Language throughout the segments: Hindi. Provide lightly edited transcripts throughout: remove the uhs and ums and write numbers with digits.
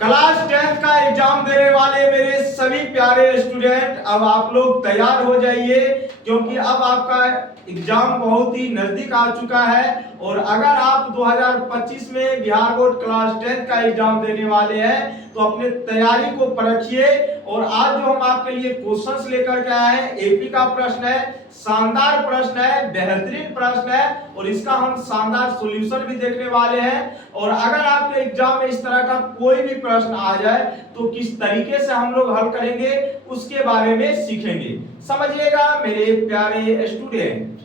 क्लास 10 का एग्जाम देने वाले मेरे सभी प्यारे स्टूडेंट, अब आप लोग तैयार हो जाइए, क्योंकि अब आपका एग्जाम बहुत ही नजदीक आ चुका है। और अगर आप 2025 में बिहार बोर्ड क्लास 10 का एग्जाम देने वाले हैं तो अपने तैयारी को परखिए। और आज जो हम आपके लिए क्वेश्चंस लेकर के आए हैं, एपी का प्रश्न है, शानदार प्रश्न है, बेहतरीन प्रश्न है, और इसका हम शानदार सॉल्यूशन भी देखने वाले हैं। और अगर आपके एग्जाम में इस तरह का कोई भी प्रश्न आ जाए तो किस तरीके से हम लोग हल करेंगे उसके बारे में सीखेंगे। समझिएगा मेरे प्यारे स्टूडेंट।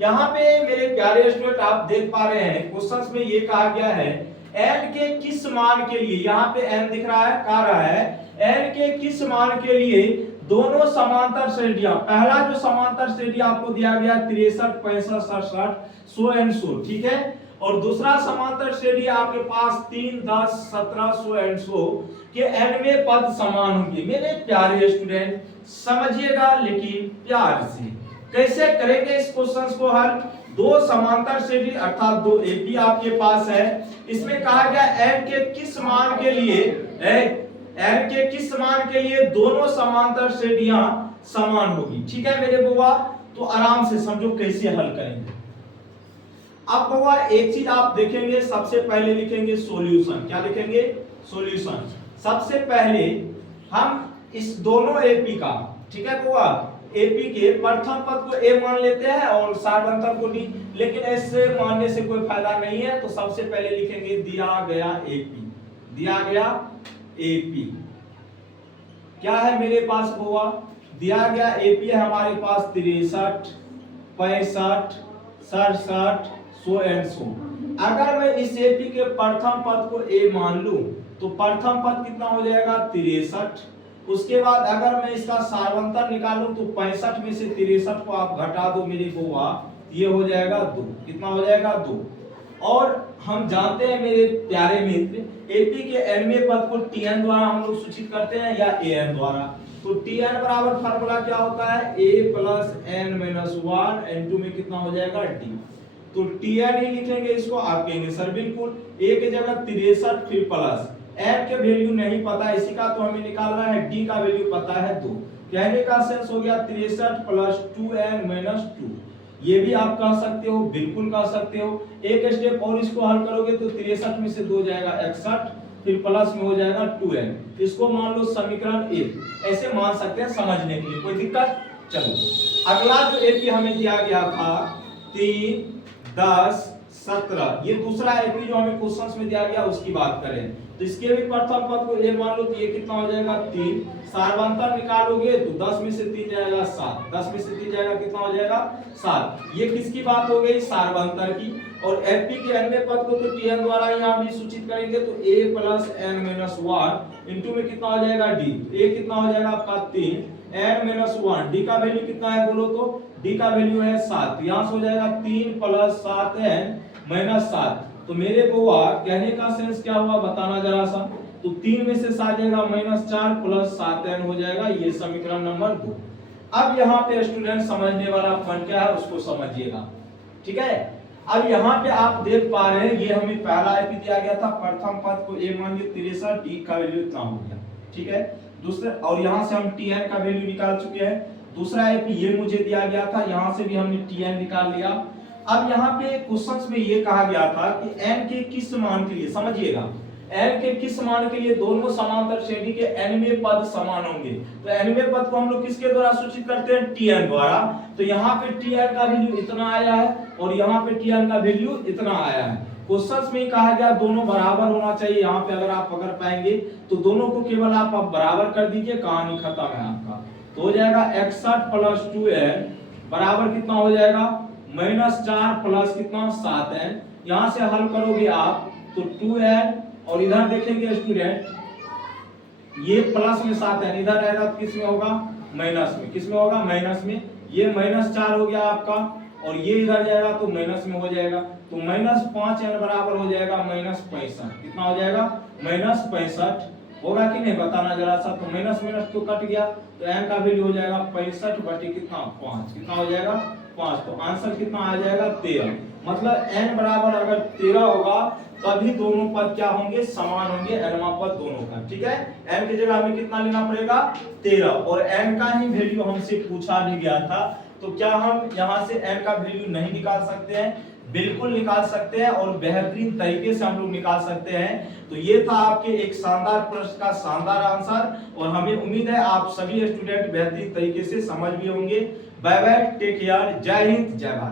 यहाँ पे मेरे प्यारे स्टूडेंट आप देख पा रहे हैं क्वेश्चंस में ये कहा गया है n के किस मान के लिए, यहाँ पे n दिख रहा है, कह रहा है n के किस मान के लिए दोनों समांतर श्रेणियां, पहला जो समांतर श्रेणी आपको दिया गया 63, 65, 67, 100 एंड 100, ठीक है। और दूसरा समांतर श्रेणी आपके पास 3, 10, 17, 100 एंड 100 के nवें पद समान होंगे। मेरे प्यारे स्टूडेंट समझिएगा लेकिन प्यार से, कैसे करेंगे इस क्वेश्चन को हल। दो समांतर श्रेणी अर्थात दो एपी आपके पास है, इसमें कहा गया n के किस मान के लिए n के किस मान के लिए दोनों समांतर श्रेणियां समान होगी, ठीक है मेरे बुआ। तो आराम से समझो कैसे हल करेंगे। अब बुआ एक चीज आप देखेंगे, सबसे पहले लिखेंगे सॉल्यूशन। क्या लिखेंगे? सॉल्यूशन। सबसे पहले हम इस दोनों एपी का, ठीक है बुआ, एपी के प्रथम पद को ए मान लेते हैं और सार्वंतर को डी, लेकिन ऐसे मानने से कोई फायदा नहीं है। तो सबसे पहले लिखेंगे दिया गया एपी, दिया गया एपी क्या है मेरे पास बुआ, दिया गया एपी है हमारे पास 63, 65, 67, 100 एंड 100। अगर मैं इस एपी के प्रथम पद को ए मान लूं तो प्रथम पद कितना हो जाएगा 63। उसके बाद अगर मैं इसका सार्वंतर निकालूं तो 65 में से 63 को आप घटा दो मेरी बुआ, ये हो जाएगा 2। कितना हो जाएगा? 2। और हम जानते हैं मेरे प्यारे मित्र, एपी के nवें पद को tn द्वारा हम लोग सूचित करते हैं या an द्वारा। तो tn बराबर फार्मूला क्या होता है? a plus n minus 1 n2 में कितना हो जाएगा? d। तो tn ही लिखेंगे इसको। आप कहेंगे सर बिल्कुल, a के जगह 63 फिर प्लस n के वैल्यू नहीं पता इसी का, तो हमें निकालना है d का वैल्यू पता है 2। कहने का सेंस हो गया 63 प्लस 2n माइनस 2। ये भी आप कह सकते हो, बिल्कुल कह सकते हो। एक स्टेप और इसको हल करोगे तो 63 में से 2 जाएगा 61, फिर प्लस में हो जाएगा 2n। इसको मान लो समीकरण 1, ऐसे मान सकते हैं समझने के लिए, कोई दिक्कत? चलो अगला जो एपी हमें दिया गया था 3, 10, 17, ये दूसरा एपी जो हमें क्वेश्चंस में दिया गया उसकी बात करें तो इसके भी प्रथम पद को ए मान लो तो ये कितना हो जाएगा 3। सार्वंतर निकालोगे तो 10 में से 3 जाएगा 7, 10 में से 3 जाएगा कितना हो जाएगा 7। ये किसकी बात हो गई? सार्वंतर की। और एपी के अन्य पद को तो tn द्वारा यहां भी सूचित करेंगे तो a plus n minus 1 into में कितना हो जाएगा d। a कितना हो जाएगा आपका 3, n माइनस 1, d का वैल्यू कितना है बोलो तो? d का वैल्यू है 7। यहां से हो जाएगा 3 प्लस 7n माइनस 7। तो मेरे बुआ कहने का सेंस क्या हुआ बताना जरा सा। तो 3 में से 7 जाएगा -4 प्लस 7n हो जाएगा, ये समीकरण नंबर 2। अब यहाँ पे स्टूडेंट समझने वाला पॉइंट क्या है उसको समझिएगा, ठीक है। अब यहाँ पे आप देख पा रहे हैं ये हमें पहला एपी दिया गया था, प्रथम पद को ए मान लिया 63, डी का वैल्यू इतना हो गया, ठीक है। दूसरे और यहाँ से हम tn का वैल्यू निकाल चुके हैं। दूसरा एपी ये मुझे दिया गया था, यहाँ से भी हमने tn निकाल लिया। अब यहाँ पे क्वेश्चंस में ये कहा गया था कि n के किस मान के लिए, समझिएगा, n के किस मान के लिए दोनों समांतर श्रेणी के nवें पद समान होंगे। तो nवें पद को हम लोग किसके द्वारा सूचित करते हैं? tn द्वारा। तो यहाँ पे tn का वैल्यू इतना आया है और यहाँ पे tn का वैल्यू इतना आया है। क्वेश्चंस में कहा गया दोनों बराबर होना चाहिए। यहाँ पे अगर आप पकड़ पाएंगे तो दोनों को केवल आप बराबर कर दीजिए, कहानी खत्म है आपका। तो हो जाएगा 61 प्लस 2n बराबर कितना हो जाएगा? -4 प्लस कितना 7n। यहां से हल करोगे आप तो 2n, और इधर देखेंगे स्टूडेंट ये प्लस में 7n इधर आएगा तो किस में होगा? माइनस में। किस में होगा? माइनस में। ये -4 हो गया आपका और ये इधर जाएगा तो माइनस में हो जाएगा। तो -5n बराबर हो जाएगा -65। कितना हो जाएगा? -65 होगा कि नहीं बताना जरा सा। तो माइनस माइनस तो कट गया तो n का वैल्यू हो जाएगा 65 बटे कितना 5। कितना हो जाएगा? 5। तो आंसर कितना आ जाएगा? 13। मतलब n बराबर अगर 13 होगा तभी दोनों पद क्या होंगे, समान होंगे, n पद दोनों का। ठीक है, n की जगह हमें कितना लेना पड़ेगा, 13, और n का ही वैल्यू हमसे पूछा भी गया था। तो क्या हम यहाँ से n का वैल्यू नहीं निकाल सकते हैं? बिल्कुल निकाल सकते हैं, और बेहतरीन तरीके से हम लोग निकाल सकते हैं। तो ये था आपके एक शानदार प्रश्न का शानदार आंसर, और हमें उम्मीद है आप सभी स्टूडेंट बेहतरीन तरीके से समझ भी होंगे। बाय बाय, टेक केयर, जय हिंद, जय भारत।